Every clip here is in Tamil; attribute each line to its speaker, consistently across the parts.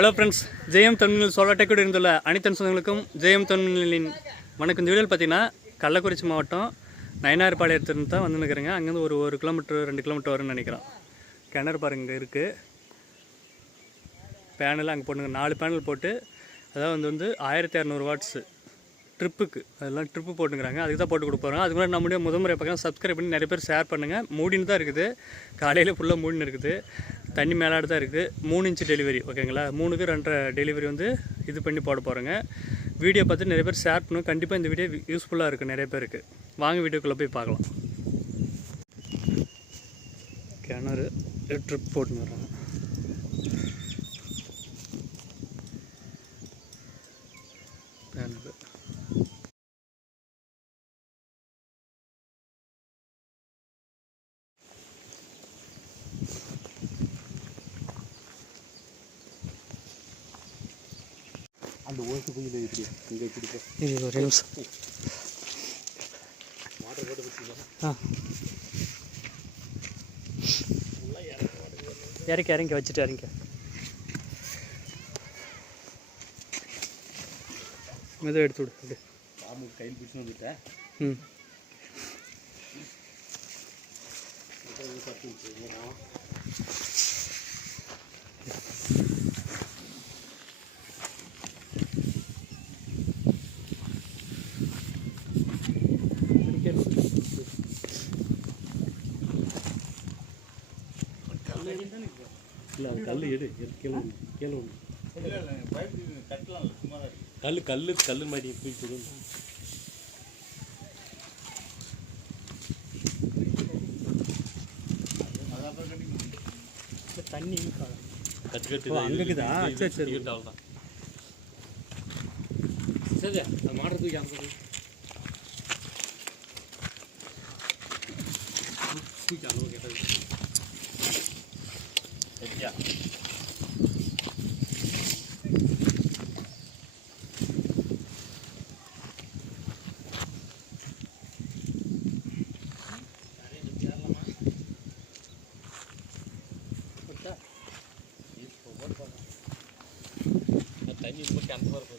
Speaker 1: ஹலோ ஃப்ரெண்ட்ஸ் ஜெயம் தமிழில் சோழ இருந்துள்ள அனைத்து சொந்தங்களுக்கும் ஜெயம் தமிழின் வணக்கம். இந்த வீடியோவில் பார்த்தீங்கன்னா கள்ளக்குறிச்சி மாவட்டம் நயனார்பாளையத்திலிருந்து தான் வந்து நிற்கிறேங்க. அங்கேருந்து ஒரு ஒரு கிலோமீட்டர் ரெண்டு கிலோமீட்டர் வரும்னு நினைக்கிறோம். கிணறு பாருங்க இங்கே இருக்குது பேனல் அங்கே போட்டுங்க. நாலு பேனல் போட்டு அதாவது வந்து வந்து ஆயிரத்தி இரநூறு வாட்ஸு ட்ரிப்புக்கு அதெல்லாம் ட்ரிப்பு போட்டுக்கிறாங்க அதுக்கு தான் போட்டு கொடுப்பாங்க அதுக்கு முன்னாடி நம்முடைய முதன்முறை பக்கம் சப்ஸ்கிரைப் பண்ணி நிறைய பேர் ஷேர் பண்ணுங்கள் மூடின்னு தான் இருக்குது. காலையில் ஃபுல்லாக மூடின்னு இருக்குது. தண்ணி மேலாடு தான் இருக்குது. மூணு இன்ச்சு டெலிவரி ஓகேங்களா? மூணுக்கு ரெண்டரை டெலிவரி வந்து இது பண்ணி போட போகிறேங்க வீடியோ பார்த்து நிறைய பேர் ஷேர் பண்ணுங்க. கண்டிப்பாக இந்த வீடியோ யூஸ்ஃபுல்லாக இருக்குது நிறைய பேருக்கு. வாங்க வீடியோக்குள்ளே போய் பார்க்கலாம். கிணறு ட்ரிப் போட்டுன்னு வர்றாங்க பேனல்
Speaker 2: அந்த ஓட்டு குயில் இப்படி இங்கே இப்படி போ.
Speaker 1: இது ஒரு நிமிஷம். ஆ. இறக்கி இறங்கி வச்சுட்டு இறங்க மெதுவாக எடுத்து விடு அப்படியே
Speaker 2: பாம்பு கையில் பிடிச்சு வந்துட்டேன்.
Speaker 1: ம்.
Speaker 2: இல்லை அது கல் எடு எடு, கீழே கீழே ஒன்று கல் கல் கல் மாதிரி போய் கொடு
Speaker 1: தண்ணி
Speaker 2: கட்டு கட்டு?
Speaker 1: சரி, சரி.
Speaker 2: அவ்வளோதான் சரி அது மாட்டை தூக்கி அங்கே தண்ணி ரொம்ப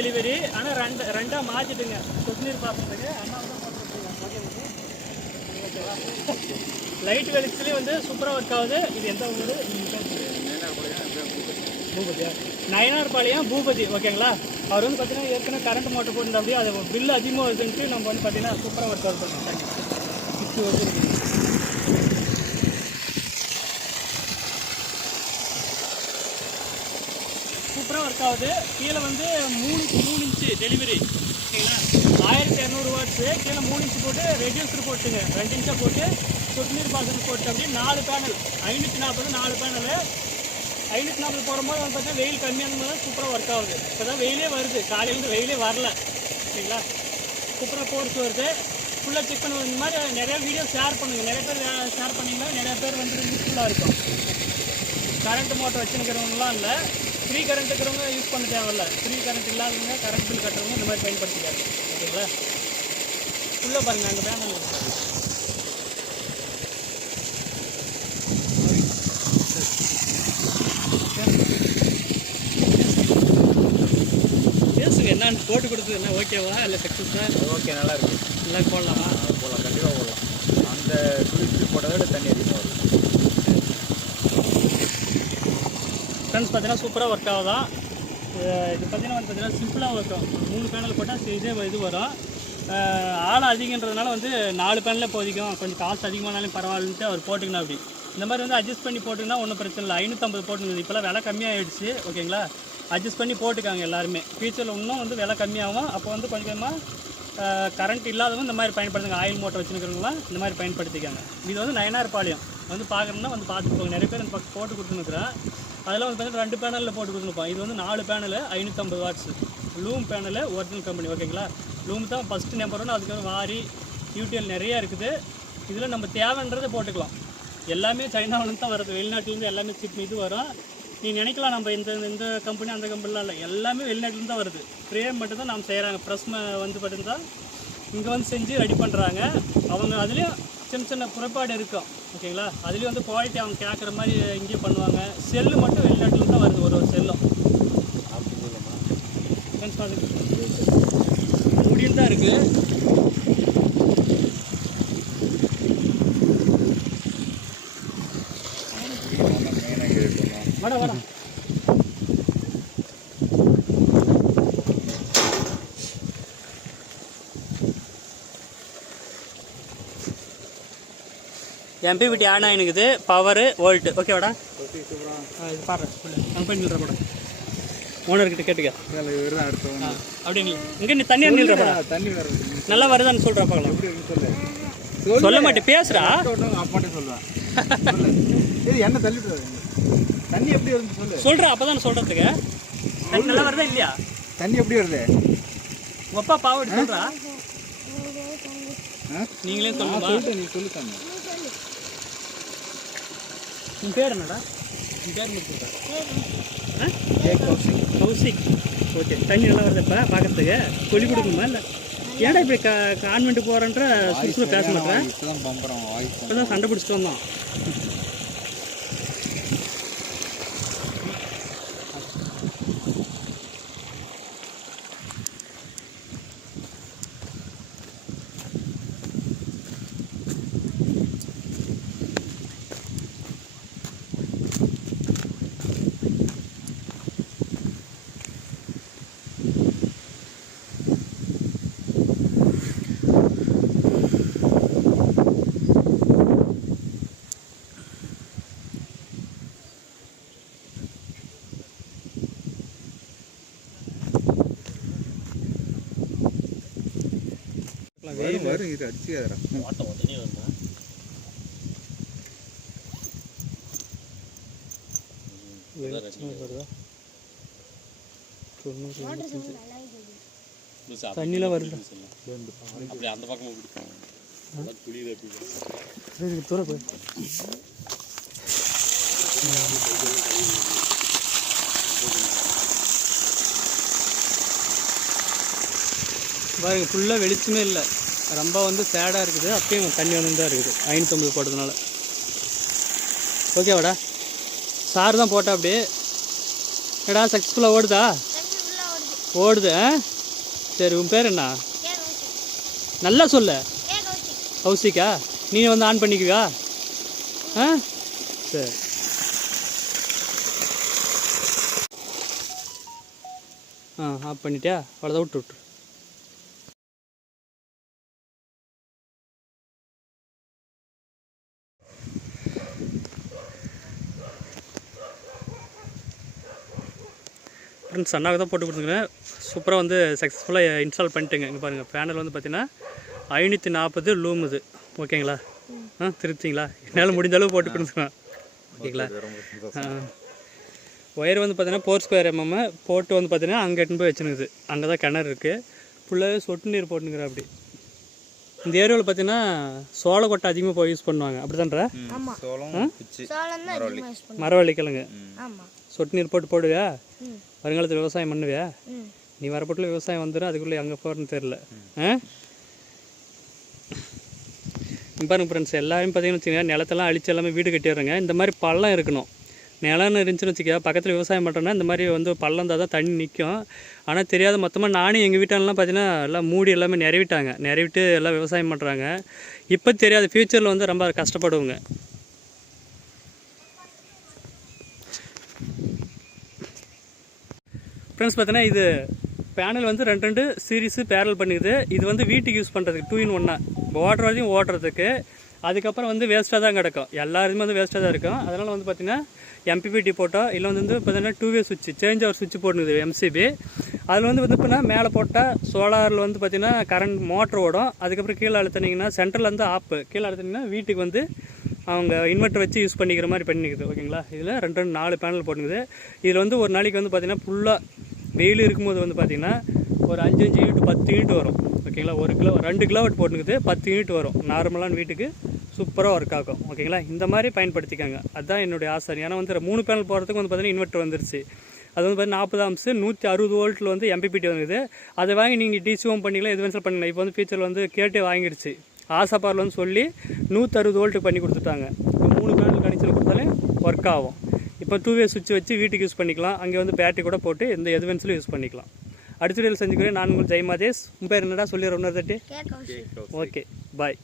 Speaker 1: டெலிவரி ஆனால் ரெண்டு ரெண்டாக மாற்றிட்டுங்க சொட்டுநீர் பாத்திரத்துக்கு. லைட் வெளிச்சத்துலேயும் வந்து சூப்பராக ஒர்க் ஆகுது. இது எந்த ஊர்? பூபதியா நயனார்பாளையம் பூபதி. ஓகேங்களா அவர் வந்து பார்த்தீங்கன்னா ஏற்கனவே கரண்ட் மோட்டர் போட்டு அப்படியே அது பில்லு அதிகமாக வருதுன்ட்டு நம்ம வந்து பார்த்தீங்கன்னா சூப்பராக ஒர்க் அவுட் பண்ணுறோம் சூப்பராக ஒர்க் ஆகுது கீழே வந்து மூணு மூணு இன்ச்சு டெலிவரி ஓகேங்களா ஆயிரத்தி இரநூறு வாட்ஸு கீழே மூணு இன்ச்சு போட்டு ரெடியூசர் போட்டுங்க. ரெண்டு இன்ச்சாக போட்டு சொட்டுநீர் பாசனம் போட்டு அப்படின்னு நாலு பேனல் ஐநூற்றி நாற்பது நாலு பேனலு ஐநூற்றி நாற்பது போடும்போது வந்து பார்த்தீங்கன்னா வெயில் கம்மியாக இருந்தால் சூப்பராக ஒர்க் ஆகுது. இப்போ தான் வெயிலே வருது. காலையிலேருந்து வெயிலே வரல. ஓகேங்களா சூப்பராக போர்ஸ் வருது. ஃபுல்லாக செக் பண்ண இந்த மாதிரி நிறைய வீடியோ ஷேர் பண்ணுங்கள் நிறைய பேர் ஷேர் பண்ணிங்கன்னா நிறைய பேர் வந்து யூஸ்ஃபுல்லாக இருக்கும். கரண்ட் மோட்டர் வச்சுருக்கிறவங்களாம் இல்லை. ஃப்ரீ கரண்ட் இருக்கிறவங்க யூஸ் பண்ண தேவையில்ல. ஃப்ரீ கரண்ட் இல்லாதவங்க கரண்ட் பில் கட்டுறவங்க இந்த மாதிரி பயன்படுத்திக்காது ஓகேங்களா? உள்ளே பாருங்கள் அங்கே பேனல் பேசுங்க என்னன்னு போட்டு கொடுத்தது என்ன ஓகேவா? இல்லை சக்ஸஸா
Speaker 3: ஓகே நல்லா இருக்கு.
Speaker 1: எல்லாம் போடலாமா?
Speaker 3: போடலாம். கண்டிப்பாக போடலாம். அந்த போட்டதை விட தண்ணி அதிகமாக வரும்.
Speaker 1: ஃப்ரெண்ட்ஸ் பார்த்தீங்கன்னா சூப்பராக ஒர்க் ஆகுதான். இது பார்த்தீங்கன்னா வந்து பார்த்தீங்கன்னா சிம்பிளாக ஒர்க் ஆகும். மூணு பேனல் போட்டால் இதே இது வரும். ஆள் ஆழம் அதிகன்றதுனால வந்து நாலு பேனலே போதிக்கும். கொஞ்சம் காசு அதிகமானாலும் பரவாயில்லன்ட்டு அவர் போட்டுக்கணும் அப்படி. இந்த மாதிரி வந்து அட்ஜஸ்ட் பண்ணி போட்டுங்கன்னா ஒன்றும் பிரச்சனை இல்லை. ஐநூற்றம்பது போட்டுருந்தது. இப்போலாம் விலை கம்மியாகிடுச்சு ஓகேங்களா? அட்ஜஸ்ட் பண்ணி போட்டுக்காங்க எல்லாருமே. ஃபியூச்சரில் இன்னும் வந்து விலை கம்மியாகும். அப்போ வந்து கொஞ்சம் கொஞ்சமாக கரண்ட் இல்லாதவங்க இந்த மாதிரி பயன்படுத்துங்க. ஆயில் மோட்டர் வச்சுருக்கிறவங்களாம் இந்த மாதிரி பயன்படுத்திக்காங்க. இது வந்து நயனார் பாளையம். வந்து பார்க்கணுன்னா வந்து பார்த்துட்டு போங்க. நிறைய பேர் இந்த பக்கம் போட்டு கொடுத்துருக்குறேன் அதெல்லாம் வந்து பார்த்தீங்கன்னா ரெண்டு பேனலில் போட்டு கொடுத்துருப்போம் இது வந்து நாலு பேனல் ஐநூற்றம்பது watts Loom panel original company ஓகேங்களா லூம் தான் ஃபஸ்ட்டு நம்பர் ஒன்று அதுக்கப்புறம் வாரி யூடிஎல் நிறையா இருக்குது. இதில் நம்ம தேவைன்றதை போட்டுக்கலாம். எல்லாமே சைனாவிலேருந்து தான் வருது. வெளிநாட்டிலேருந்து எல்லாமே சிப் இது வரும். நீ நினைக்கலாம் நம்ம இந்த இந்த கம்பெனி அந்த கம்பெனிலாம் இல்லை. எல்லாமே வெளிநாட்டிலேருந்து தான் வருது. ஃப்ரேம் மட்டும் தான் செய்கிறாங்க ப்ரெஸ் வந்து மட்டும்தான் இங்கே வந்து செஞ்சு ரெடி பண்ணுறாங்க அவங்க அதுலேயும் சின்ன சின்ன குறைபாடு இருக்கும் ஓகேங்களா? அதுலேயும் வந்து குவாலிட்டி அவங்க கேட்குற மாதிரி இங்கேயே பண்ணுவாங்க. செல்லு மட்டும் வெளிநாட்டில் தான் வருது ஒரு ஒரு செல்லும். முடியும் தான் இருக்குது வாடா வாடா எம்பிபிடி ஆன் ஆகினுக்குது பவரு வோல்ட்டு ஓகேவாடா பாடுறேன் கம்பெனி நில்ற போட. ஓனர்கிட்ட கேட்டுக்க. அப்படி நீ இங்கே நீ தண்ணி நில்ற போட.
Speaker 3: தண்ணி
Speaker 1: நல்லா வருதான்னு சொல்கிறா பார்க்கலாம்.
Speaker 3: சொல்லு.
Speaker 1: சொல்ல மாட்டேன் பேசுறா.
Speaker 3: அப்பாட்டே சொல்லுவேன் என்ன தள்ளி விடாது தண்ணி எப்படி வருது சொல்லு.
Speaker 1: சொல்கிறா அப்போ தான் சொல்கிறதுக்கு தண்ணி நல்லா வருதா இல்லையா?
Speaker 3: தண்ணி எப்படி வருது?
Speaker 1: உங்கள் அப்பா பாவடி சொல்கிறா? நீங்களே
Speaker 3: நான்
Speaker 1: சொல்லுமா
Speaker 3: சொல்லிட்டேன் நீ சொல்லு
Speaker 1: உன் பேர் என்னடா? உன் பேர் மட்டும்
Speaker 3: கௌசிக்.
Speaker 1: கௌசிக். ஓகே தண்ணி நல்லா வருது இப்போ பார்க்கறதுக்கு சொல்லி கொடுக்கணுமா இல்லை? ஏன்டா இப்படி க கான்வென்ட் போகிறன்ற சுற்றுலா பேச மாட்டேன் இப்போ தான் சண்டை பிடிச்சிட்டு வந்தோம்
Speaker 3: வரும். வரும் இது அடிச்சு
Speaker 1: தண்ணிலாம் வருது
Speaker 2: அப்படி அந்த பக்கமாக பிடிக்கும் புளியுது அப்படி
Speaker 1: தூரம் போய். பாருங்க ஃபுல்லாக வெளிச்சமே இல்லை. ரொம்ப வந்து சேடாக இருக்குது. அப்பயும் தண்ணி வந்து தான் இருக்குது. ஐநூற்றம்பது போட்டதுனால. ஓகேவாடா சார் தான் போட்டா அப்படி ஏடா சக்ஸஸ்ஃபுல்லாக ஓடுதா? ஓடுது ஆ? சரி உன் பேர் என்ன? நல்லா சொல்லு. கௌசிக்கா? நீ வந்து ஆன் பண்ணிக்குவியா? ஆ? சரி. ஆ ஆஃப் பண்ணிட்டியா? அவ்வளோதான் விட்டு விட்டு. ஃப்ரெண்ட்ஸ் அண்ணாவுக்கு தான் போட்டு கொடுத்துருக்கேன் சூப்பராக வந்து சக்ஸஸ்ஃபுல்லாக இன்ஸ்டால் பண்ணிட்டேங்க. இங்கே பாருங்கள் பேனல் வந்து பார்த்தீங்கன்னா ஐநூற்றி நாற்பது லூமுது ஓகேங்களா ஆ திருப்திங்களா என்னால் முடிஞ்ச அளவு போட்டு கொடுத்துருவேன். ஓகேங்களா ஒயர் வந்து பார்த்தீங்கன்னா ஃபோர் ஸ்கொயர் எம்எம் போட்டு வந்து பார்த்தீங்கன்னா அங்கே எட்டுன்னு போய் வச்சுனுக்குது அங்கே தான் கிணறு இருக்குது ஃபுல்லாகவே சொட்டு நீர் போட்டுனுக்குற அப்படி. இந்த ஏரியாவில் பார்த்தீங்கன்னா சோள கொட்டை அதிகமாக போய் யூஸ் பண்ணுவாங்க. அப்படி தான்றா மரவள்ளி. கிழங்கு
Speaker 4: ஆமாம்
Speaker 1: சொட்டு நீர் போட்டு போடுவியா? வருங்காலத்தில் விவசாயம் பண்ணுவியா? நீ வரப்பட்டுல விவசாயம் வந்துடும் அதுக்குள்ளே அங்கே போகிறன்னு தெரில ஆ? பாருங்க ஃப்ரெண்ட்ஸ் எல்லாரும் பார்த்தீங்கன்னு வச்சுக்கோங்க நிலத்தெல்லாம் அழிச்சு எல்லாமே வீடு கட்டிடுறாங்க. இந்த மாதிரி பள்ளம் இருக்கணும். நிலம்னு இருந்துச்சுன்னு வச்சுக்க பக்கத்தில் விவசாயம் பண்ணுறோன்னா இந்த மாதிரி வந்து பள்ளம் இருந்தால் தான் தண்ணி நிற்கும் ஆனால் தெரியாத மொத்தமாக நானும் எங்கள் வீட்டெல்லாம் பார்த்தீங்கன்னா எல்லாம் மூடி எல்லாமே நிறவிட்டாங்க. நிறவிட்டு எல்லாம் விவசாயம் பண்ணுறாங்க இப்போ தெரியாது ஃப்யூச்சரில் வந்து ரொம்ப கஷ்டப்படுவோங்க. ஃப்ரெண்ட்ஸ் பார்த்தீங்கன்னா இது பேனல் வந்து ரெண்டு ரெண்டு சீரிஸு பேரல் பண்ணிக்குது. இது வந்து வீட்டுக்கு யூஸ் பண்ணுறதுக்கு டூ இன் ஒன்னாக வாட்டர் வரையும் ஓட்டுறதுக்கு அதுக்கப்புறம் வந்து வேஸ்ட்டாக தான் கிடக்கும். எல்லாருமே வந்து வேஸ்ட்டாக தான் இருக்கும். அதனால் வந்து பார்த்திங்கன்னா எம்பிபிடி போட்டோ இல்லை வந்து பார்த்தீங்கன்னா டூ வே சுவிட்ச் சேஞ்ச் ஓவர் சுவிட்ச் போட்டுது எம்சிபி அதில் வந்து வந்து இப்போ மேலே போட்டால் சோலாரில் வந்து பார்த்திங்கன்னா கரண்ட் மோட்ரு ஓடும். அதுக்கப்புறம் கீழே அழுத்தினீங்கன்னா சென்ட்ரல் வந்து ஆப்பு கீழே அழுத்தினீங்கன்னா வீட்டுக்கு வந்து அவங்க இன்வெர்ட்டர் வச்சு யூஸ் பண்ணிக்கிற மாதிரி பண்ணிக்குது. ஓகேங்களா? இதில் ரெண்டு ரெண்டு நாலு பேனல் போட்டுக்குது. இதில் வந்து ஒரு நாளைக்கு வந்து பார்த்திங்கன்னா ஃபுல்லாக வெயில் இருக்கும்போது வந்து பார்த்திங்கன்னா ஒரு அஞ்சு அஞ்சு யூனிட் பத்து யூனிட் வரும். ஓகேங்களா? ஒரு கிலோ ரெண்டு கிலோவாட் போட்டுக்குது பத்து யூனிட் வரும். நார்மலான வீட்டுக்கு சூப்பராக ஒர்க் ஆகும். ஓகேங்களா? இந்த மாதிரி பயன்படுத்திக்காங்க. அதுதான் என்னுடைய ஆசை. ஏன்னா வந்து மூணு பேனல் போடுறதுக்கு வந்து பார்த்தீங்கன்னா இன்வெர்ட்டர் வந்துருச்சு. அது வந்து பார்த்தீங்கன்னா நாற்பது அம்சு நூற்றி அறுபது வோல்ட்டில் வந்து எம்பிபிடி வந்துது. அதை வாங்கி நீங்கள் டிசிஓம் பண்ணிக்கலாம் எது வேணாலும் பண்ணிக்கலாம். இப்போ வந்து ஃபியூச்சர் வந்து கேட்டே வாங்கிடுச்சு ஆசைப்பாரில் வந்து சொல்லி நூற்றறுபது வோல்ட்டுக்கு பண்ணி கொடுத்துட்டாங்க. மூணு பேனல் கணிச்சில் கொடுத்தாலே ஒர்க் ஆகும். இப்போ டூ வே சுவிட்ச் வச்சு வீட்டுக்கு யூஸ் பண்ணிக்கலாம். அங்கே வந்து பேட்டரி கூட போட்டு எந்த எது வேணாலும் யூஸ் பண்ணிக்கலாம். அடுத்த வீடியோவில் செஞ்சுக்கிறேன் நான் உங்கள் ஜெயமாதேஷ் உன் பேர் என்னடா? சொல்லிடுறேன் தட்டி. Okay bye